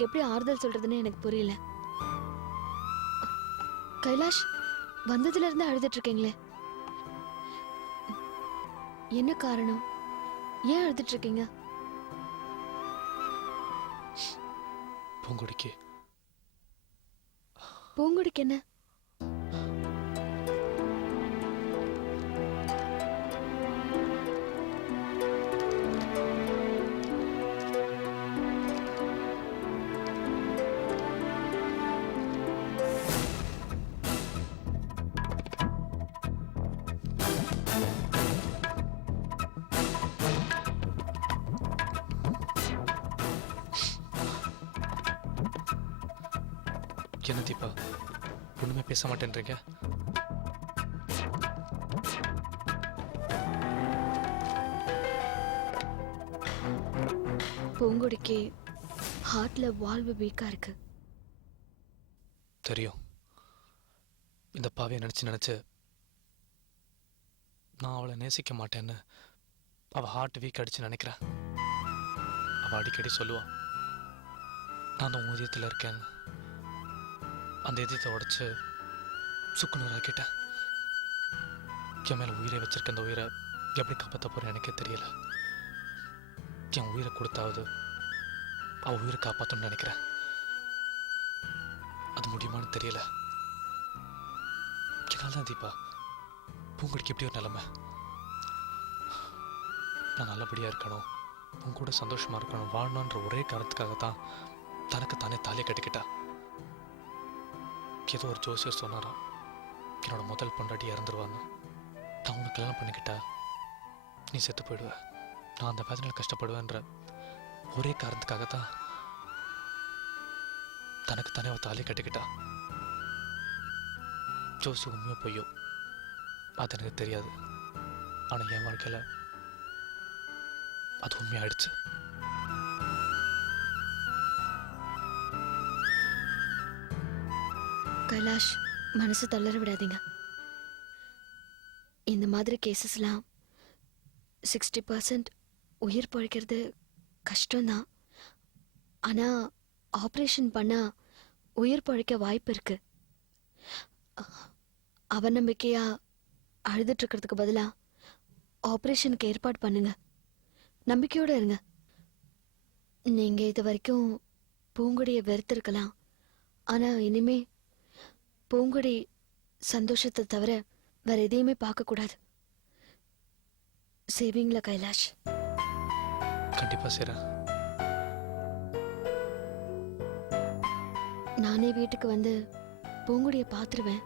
அவருக்கு எப்படி ஆறுதல் சொல்றதுன்னு எனக்கு புரியல. கைலாஷ், வந்ததுல இருந்து அழுதுட்டு இருக்கீங்களே, என்ன காரணம்? ஏன் அழுதுட்டு இருக்கீங்க? பூங்குடிக்கு பூங்குடிக்கு என்ன? என்ன தீபா, ஒண்ணுமே பேச மாட்டேன்றீங்க? பூங்குடிக்கு ஹார்ட்ல வால்வு வீக்கா இருக்கு. தெரியும். இந்த பாவியை நினைச்சு நான் அவளை நேசிக்க மாட்டேன்னு அவள் ஹார்ட் வீக் அடிச்சு நினைக்கிறேன். அவள் அடிக்கடி சொல்லுவா, நான் தான் உன் இதயத்தில் இருக்கேன்னு. அந்த இதயத்தை உடைச்சு சுக்குநூறாக்கிட்டேன். என் மேலே உயிரை வச்சிருக்க அந்த உயிரை எப்படி காப்பாற்ற போறேன்னு எனக்கே தெரியல. என் உயிரை கொடுத்தாவது அவள் உயிரை காப்பாற்றணும்னு நினைக்கிறேன். அது முடியுமான்னு தெரியல. என்னால் தான் தீபா பூங்குடிக்கு எப்படி ஒரு நிலைமை. நான் நல்லபடியாக இருக்கணும், உன் கூட சந்தோஷமாக இருக்கணும், வாழணுன்ற ஒரே காரணத்துக்காக தான் தனக்கு தானே தாலியை கட்டிக்கிட்டா. ஏதோ ஒரு ஜோசியர் சொன்னாராம், என்னோட முதல் பொண்டாட்டி இறந்துருவான்னு. நான் உனக்கு கல்யாணம் பண்ணிக்கிட்டா நீ செத்து போயிடுவ, நான் அந்த வேதனையில் கஷ்டப்படுவேன்ற ஒரே காரணத்துக்காக தான் தனக்கு தானே அவள் தாலியை கட்டிக்கிட்டா. ஜோசி உண்மையோ பொய்யோ அது எனக்கு தெரியாது. ஆனால் என் வாழ்க்கையில் அது உண்மையாயிடுச்சு. கைலாஷ், மனசு தளர விடாதீங்க. இந்த மாதிரி கேசஸ்லாம் 60% உயிர் பழைக்கிறது கஷ்டம்தான். ஆனா ஆப்ரேஷன் பண்ணா உயிர் பழைக்க வாய்ப்பு இருக்கு. அவநம்பிக்கையா அழுதுட்டு இருக்கிறதுக்கு பதிலா ஆப்ரேஷனுக்கு ஏற்பாடு பண்ணுங்க. நம்பிக்கையோட இருங்க. நீங்க இது வரைக்கும் பூங்குடியை வெறுத்திருக்கலாம், ஆனா இனிமே பூங்குடி சந்தோஷத்தை தவிர வேற எதையுமே பார்க்க கூடாது. சேவிங்ல கைலாஷ்? கண்டிப்பா செய்றேன். நானே வீட்டுக்கு வந்து பூங்குடியை பார்த்துருவேன்.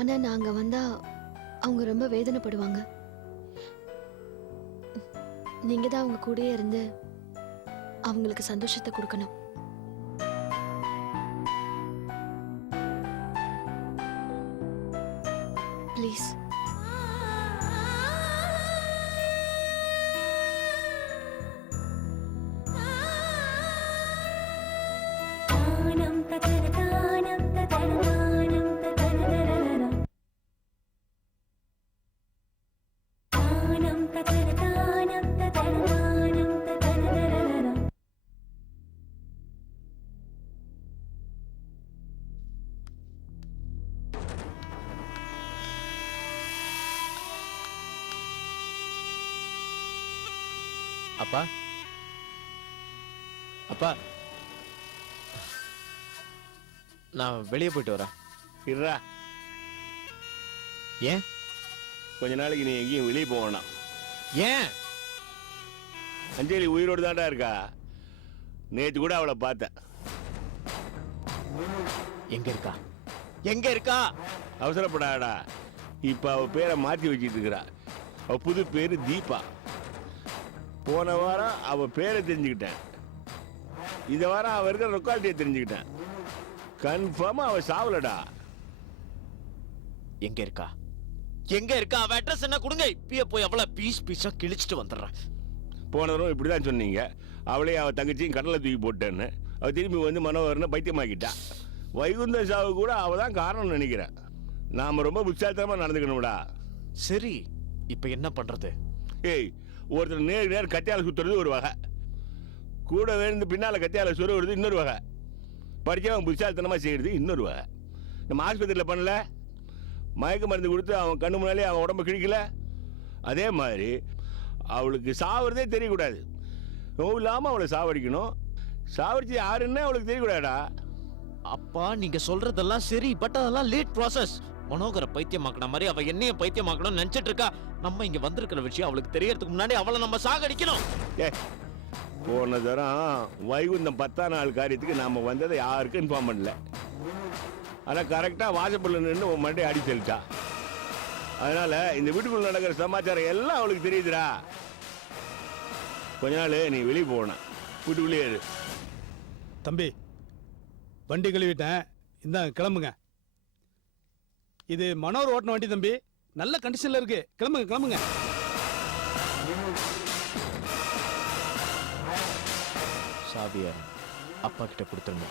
ஆனா நாங்க வந்தா அவங்க ரொம்ப வேதனைப்படுவாங்க. நீங்க தான் அவங்க கூடயே இருந்து அவங்களுக்கு சந்தோஷத்தை கொடுக்கணும். ப்ளீஸ். அப்பா, அப்பா, நான் வெளியே போயிட்டு வரேன். இருடா. ஏன்? கொஞ்ச நாளைக்கு நீ எங்கேயும் வெளியே போகணும். ஏன்? அஞ்சலி உயிரோடு தான்டா இருக்கா. நேற்று கூட அவளை பார்த்தேன். எங்க இருக்கா? எங்க இருக்கா? அவசரப்படாடா. இப்ப அவ பேரை மாற்றி வச்சிட்டு இருக்கிறா. அவ புது பேரு தீபா. போன வாரம் அவ பேரை தெரிஞ்சுக்கிட்டேன். இந்த வாரம் அவ இருக்கிற லொக்காலிட்டியை தெரிஞ்சுக்கிட்டேன். கன்ஃபார்மா அவ சாவலடா. எங்க இருக்கா? எங்க இருக்கா? அவ அட்ரஸ் என்ன கொடுங்க. இப்பயே போய் அவளை பீஸ் பீஸா கிழிச்சிட்டு வந்துடுறேன். போன தடவை இப்படிதான் சொன்னீங்க. அவளே அவ தங்கச்சியும் கடலை தூக்கி போட்டேன்னு அவ திரும்பி வந்து மனோகரனை பைத்தியமாக்கிட்டா. வைகுந்த சாவு கூட அவ தான் காரணம்னு நினைக்கிறேன். நாம ரொம்ப புத்தாலித்தனமா நடந்துக்கணும்டா. சரி, இப்ப என்ன பண்றது? ஏய், ஒருத்தர் நேருக்கு நேர் கத்தியால சுத்துறது ஒரு வகை. கூட வேந்து பின்னால் கத்தியால் சொருகிறது இன்னொரு வகை, படித்தவன் புத்திசாலித்தனமாக செய்கிறது இன்னொரு வகை. நம்ம ஆஸ்பத்திரியில் பண்ணல, மயக்க மருந்து கொடுத்து அவன் கண்ணு முன்னாலே அவன் உடம்பு கிழிக்கல, அதே மாதிரி அவளுக்கு சாவறதே தெரியக்கூடாது. நோவு இல்லாமல் அவளை சாவடிக்கணும். சாவடிச்சு யாருன்னு அவளுக்கு தெரியக்கூடாடா. அப்பா நீங்க சொல்றதெல்லாம் சரி, பட் அதெல்லாம் லேட் ப்ராசஸ். மனோகரை பைத்தியமாக்குன மாதிரி அவ என்னைய பைத்தியமாக்கணும்னு நினைச்சிட்டு இருக்கா. நம்ம இங்க வந்திருக்கிற விஷயம் அவளுக்கு தெரியறதுக்கு முன்னாடி அவளை நம்ம சாகடிக்கணும். போன தரம் வைகுந்தம் 10ஆம் நாள் காரியத்துக்கு நாம வந்ததை யாருக்கும் இன்ஃபார்ம் பண்ணல. ஆனால் கரெக்டாக வாசப்பள்ள நின்று உன் மண்டே அடி செலுத்தா. அதனால இந்த வீட்டுக்குள்ள நடக்கிற சமாச்சாரம் எல்லாம் அவளுக்கு தெரியுதுடா. கொஞ்ச நாள் நீ வெளியே போகணும், வீட்டுக்குள்ளேயே இரு. தம்பி வண்டி கழுவிட்டேன், இந்தாங்க கிளம்புங்க. இது மனோர் ஓட்டின வண்டி தம்பி, நல்ல கண்டிஷன்ல இருக்கு. கிளம்புங்க கிளம்புங்க. சாவிய அப்பா கிட்ட கொடுத்துருங்க.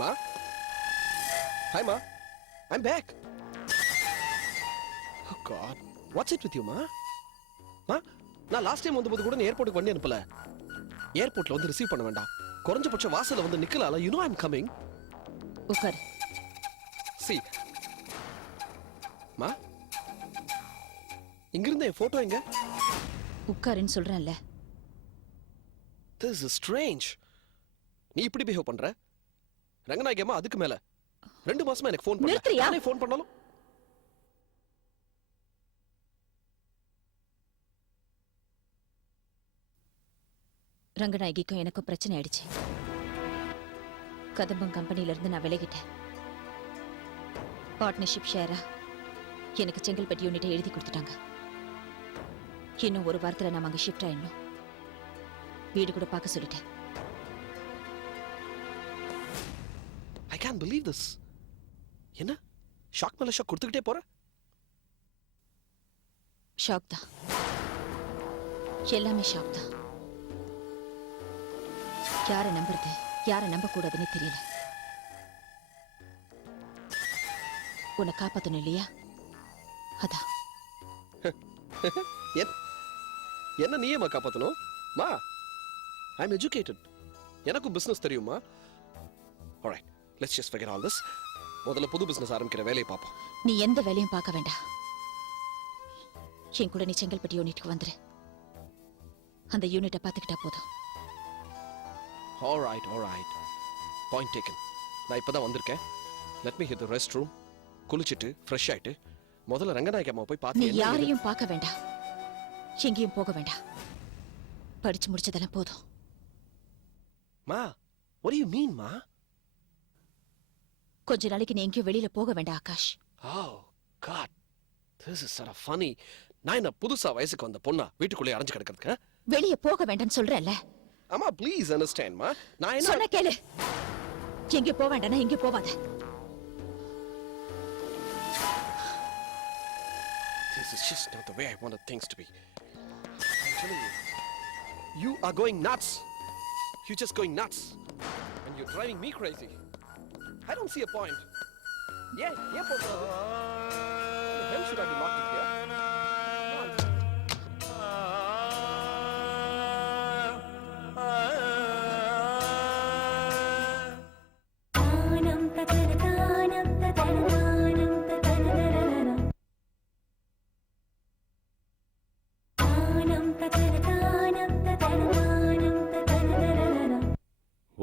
Ma? Hi, Ma. I'm back. Oh, God. What's it with you, Ma? Ma? நான் லாஸ்ட் டைம் வந்தபோது கூட ஏர்போர்ட்டுக்கு வண்டி அனுப்பல. ஏர்போர்ட்ல வந்து ரிசீவ் பண்ண வேண்டாம். குறைஞ்சபட்சம் வாசல்ல வந்து நிக்கலாம்ல. You know I'm coming. உட்கார். See. Ma? இங்க இருந்த போட்டோ எங்க? உட்காருன்னு சொல்றேன்ல. This is strange. நீ இப்படி பிஹேவ் பண்ற? ரங்கநாயகி அம்மா அதுக்கு மேல 2 மாசமா எனக்கு ஃபோன் பண்ணல. நிறுத்துறியா? நானே ஃபோன் பண்ணாலும் ரங்கநாயகிக்கும் எனக்கும் பிரச்சனை ஆயிடுச்சு. கதம்பம் கம்பெனில இருந்து நான் விலகிட்டேன். பார்ட்னர்ஷிப் ஷேரா எனக்கு செங்கல்பட்டு யூனிட்டை எழுதி கொடுத்துட்டாங்க. இன்னும் ஒரு வாரத்துல நாம அங்க ஷிஃப்ட் ஆயிடணும். வீடு கூட பார்க்க சொல்லிட்டேன். I can't believe this. என்ன ஷாக் மேல ஷாக் கொடுத்துக்கிட்டே போற? ஷாக் தான், எல்லாமே ஷாக் தான். யாரை நம்புறது யாரை நம்ப கூடாதுன்னு தெரியல. உன்னை காப்பாத்தணும் இல்லையா? அதான். என்ன நீயேமா காப்பாத்தணும்? மா, I'm educated. எனக்கும் பிசினஸ் தெரியுமா? Alright, let's just figure all this. முதல்ல புது பிசினஸ் ஆரம்பிக்கிற வேலையை பாப்போம். நீ எந்த வேலையும் பார்க்க வேண்டாம். என் கூட நீ செங்கல்பட்டு யூனிட்டுக்கு வந்துரு. அந்த யூனிட்டை பார்த்துக்கிட்டா போதும். Alright. Point taken. நான் இப்பதான் வந்திருக்கேன். Let me hit the restroom. குளிச்சிட்டு ஃப்ரெஷ் ஆயிட்டு முதல்ல ரங்கநாயகி அம்மா போய் நீ பார்த்து யாரையும் பார்க்க வேண்டாம், எங்கேயும் போக வேண்டாம். படிச்சு முடிச்சதெல்லாம் போதும். மா, what do you mean, ma? கொஞ்ச நாளைக்கு நீ எங்கேயும் வெளியில போக வேண்டாம் Akash. Oh, God. This is sort of funny. நான் என்ன புதுசா வயசுக்கு வந்த பொண்ணா வீட்டுக்குள்ளே அடைஞ்சு கிடக்கிறதுக்கு? வெளிய போக வேண்டாம்னு சொல்றேன்ல. அம்மா ப்ளீஸ் அண்டர்ஸ்டாண்ட் மா. நான் என்ன சொன்ன கேளு. எங்கே போக வேண்டாம்னா எங்கே போவாத. This is just not the way I wanted things to be. I'm telling you. You are going nuts. You're just going nuts. And you're driving me crazy. I don't see a point. Yeah, what the hell should I be locked in here?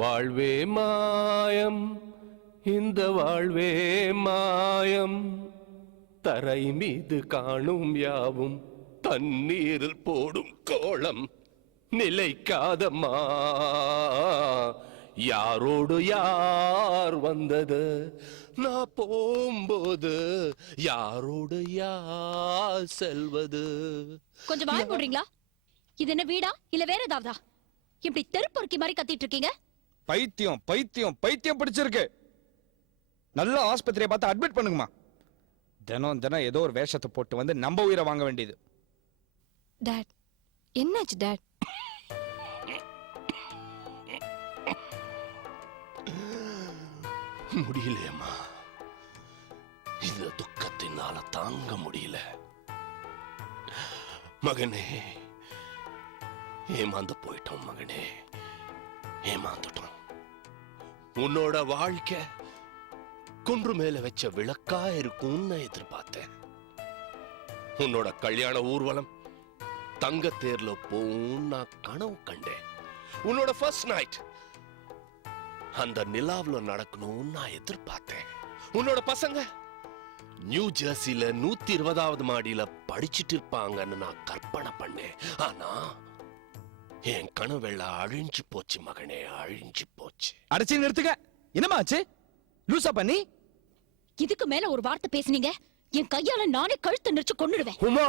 வாழ்வே மாயம், இந்த வாழ்வே மாயம், தரை மீது காணும் யாவும் தண்ணீரில் போடும் கோலம் நிலைக்காதம்மா. யாரோடு யார் வந்தது, நான் போகும்போது யாரோடு யார் செல்வது. கொஞ்சம் வாய் போடுறீங்களா? இது என்ன வீடா இல்ல வேற ஏதாவதா? இப்படி தெருப்பொறுக்கி மாதிரி கத்திட்டு இருக்கீங்க? பைத்தியம் பைத்தியம் பைத்தியம் பிடிச்சிருக்கு. நல்ல ஆஸ்பத்திரியை பார்த்து அட்மிட் பண்ணுங்கம்மா. தினம் தினம் ஏதோ ஒரு வேஷத்தை போட்டு வந்து நம்ம உயிரை வாங்க வேண்டியது. டாட், என்னாச்சு டாட்? முடியலையம்மா, இந்த துக்கத்தினால தாங்க முடியல. மகனே, ஏமாந்து போயிட்டோம் மகனே, ஏமாந்துட்டோம். உன்னோட வாழ்க்கை குன்று மேல வச்ச விளக்கா இருக்கும்னு எதிர்பார்த்தேன். உன்னோட கல்யாண ஊர்வலம் தங்க தேர்ல போகும் நான் கனவு கண்டேன். உன்னோட ஃபர்ஸ்ட் நைட் அந்த நிலாவுல நடக்கணும்னு நான் எதிர்பார்த்தேன். உன்னோட பசங்க நியூ ஜெர்சில 120வது மாடியில படிச்சிட்டு இருப்பாங்கன்னு நான் கற்பனை பண்ணேன். ஆனா என் கனவெல்லாம் அழிஞ்சு போச்சு மகனே, அழிஞ்சு போச்சு. அடைச்சி நிறுத்துங்க. என்னம்மா ஆச்சு? லூசா பண்ணி இதுக்கு மேல ஒரு வார்த்தை பேசுனீங்க, என் கையால நானே கழுத்தை நெரிச்சு கொன்னுடுவேன். உமா,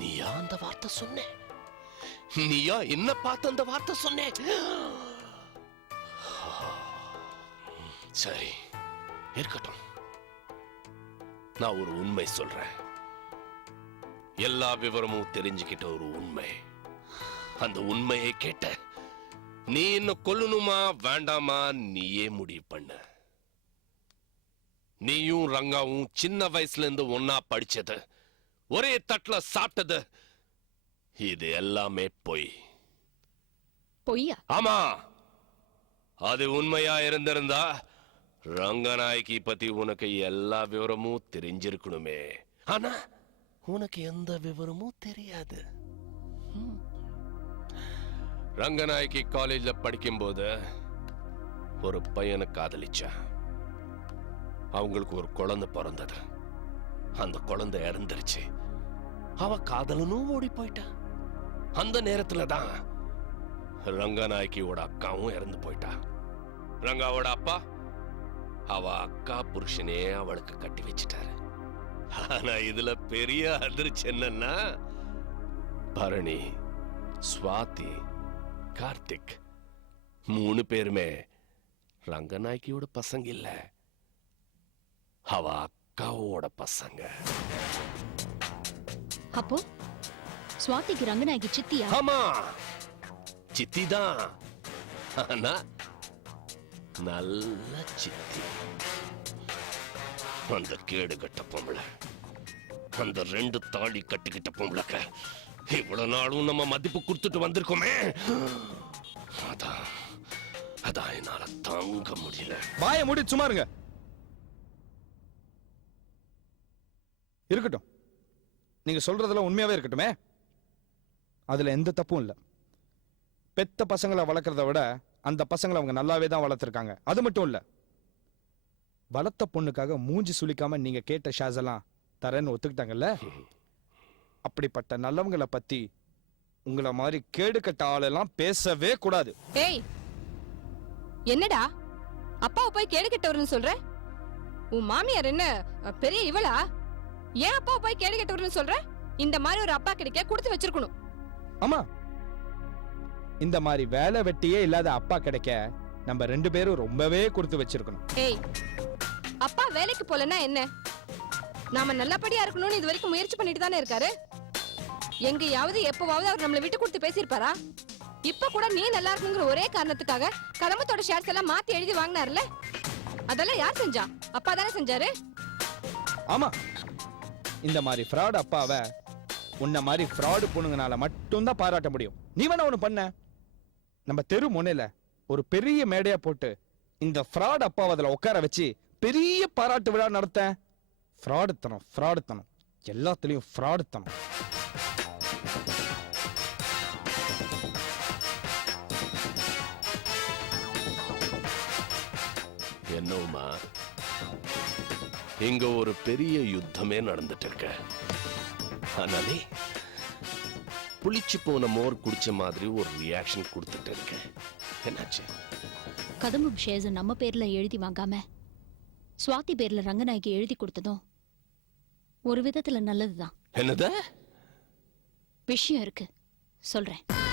நீயா அந்த வார்த்தை சொன்ன? நீயா என்ன பார்த்து அந்த வார்த்தை சொன்ன? சரி, இருக்கட்டும். நான் ஒரு உண்மை சொல்றேன். எல்லா விவரமும் தெரிஞ்சுக்கிட்ட ஒரு உண்மை. அந்த உண்மையை கேட்ட நீ என்ன கொல்லணுமா வேண்டாமா நீயே முடிவு பண்ண. நீயும் ரங்காவும் சின்ன வயசுல இருந்து ஒன்னா படிச்சது, ஒரே தட்டுல சாப்பிட்டது, இது எல்லாமே பொய். பொய்யா? ஆமா, அது உண்மையா இருந்திருந்தா ரங்கநாயகி பத்தி உனக்கு எல்லா விவரமும் தெரிஞ்சிருக்கணுமே. ஆனா உனக்கு எந்த விவரமும் தெரியாது. ரங்கநாயகி காலேஜ்ல படிக்கும்போது ஒரு பையனை காதலிச்சா. அவங்களுக்கு ஒரு குழந்தை பிறந்தது. அந்த குழந்தை இறந்துருச்சு. அவ காதலனும் ஓடி போயிட்டா. அந்த நேரத்துல தான் ரங்கநாயகியோட அக்காவும் இறந்து போயிட்டா. ரங்காவோட அப்பா அவ அக்கா புருஷனே அவளுக்கு கட்டி வச்சிட்டாரு. ஆனா இதுல பெரிய அதிர்ச்சி என்னன்னா, பரணி, ஸ்வாதி, கார்த்திக் 3 பேருமே ரங்கநாயகியோட பசங்க இல்ல, அவ அக்காவோட பசங்க. அப்போ ஸ்வாதிக்கு ரங்கநாயகி சித்தியா? ஆமா, சித்திதான். ஆனா நல்ல சித்தி. அந்த கேடு கட்ட பொம்பளை, அந்த 2 தாலி கட்டிக்கிட்ட பொம்பளைக்க இவ்வளவு நாளும் நம்ம மதிப்பு கொடுத்துட்டு வந்திருக்கோமே, அதான் என்னால தாங்க முடியல. வாய மூடி சும்மா இருங்க. இருக்கட்டும், நீங்க சொல்றதெல்லாம் உண்மையாவே இருக்கட்டுமே. அதுல எந்த தப்பும் இல்ல. பெத்த பசங்களை வளர்க்கறத விட அந்த பசங்களை அவங்க நல்லாவே தான் வளர்த்துருக்காங்க. அது மட்டும் இல்ல, வளர்த்த பொண்ணுக்காக மூஞ்சி சுளிக்காம நீங்க கேட்ட ஷாஸ் எல்லாம் தரேன்னு ஒத்துக்கிட்டாங்கல்ல. அப்படிப்பட்ட நல்லவங்களை பத்தி உங்களை மாதிரி கேடு கட்ட ஆளெல்லாம் பேசவே கூடாது. ஏய், என்னடா அப்பாவை போய் கேடு கெட்டவர்னு சொல்ற? உன் மாமியார் என்ன பெரிய இவளா? ஏன் அப்பாவை போய் கேடு கெட்டவர்னு சொல்ற? இந்த மாதிரி ஒரு அப்பா கிடைக்க கொடுத்து வச்சிருக்கணும். ஆமா, இந்த மாதிரி வேலை வெட்டியே இல்லாத அப்பா கிடைக்க நம்ம 2 பேரும் ரொம்பவே கொடுத்து வச்சிருக்கணும். ஏய், அப்பா வேலைக்கு போலன்னா என்ன? நாம நல்லபடியா இருக்கணும்னு இது வரைக்கும் முயற்சி பண்ணிட்டு தானே இருக்காரு. எங்கேயாவது எப்பவாவது அவர் நம்மளை விட்டு கொடுத்து பேசியிருப்பாரா? இப்ப கூட நீ நல்லா இருக்கணுங்கிற ஒரே காரணத்துக்காக கதம்பத்தோட ஷேர்ஸ் எல்லாம் மாத்தி எழுதி வாங்கினார்ல, அதெல்லாம் யார் செஞ்சா? அப்பா தானே செஞ்சாரு. ஆமா, இந்த மாதிரி ஃப்ராட் அப்பாவை உன்ன மாதிரி ஃப்ராடு பொண்ணுங்கனால மட்டும்தான் பாராட்ட முடியும். நீ வேணா ஒண்ணு பண்ண, நம்ம தெரு முனையில ஒரு பெரிய மேடையா போட்டு இந்த ஃப்ராட் அப்பாவை அதுல உட்கார வச்சு பெரிய பாராட்டு விழா நடத்த. ஃப்ராடுத்தனம் ஃப்ராடுத்தனம் எல்லாத்துலயும் ஃப்ராடுத்தனம். என்னவுமா, இங்க ஒரு பெரிய யுத்தமே நடந்துட்டு இருக்க. ஆனா நீ புளிச்சு போன மோர் குடிச்ச மாதிரி ஒரு ரியாக்ஷன் கொடுத்துட்டு இருக்க. என்னாச்சு? கதம்பு ஷேர்ஸ் நம்ம பேர்ல எழுதி வாங்காம ஸ்வாதி பேர்ல ரங்கநாயகி எழுதி கொடுத்ததும் ஒரு விதத்துல நல்லதுதான். என்னது விஷயம் இருக்கு. சொல்றேன்.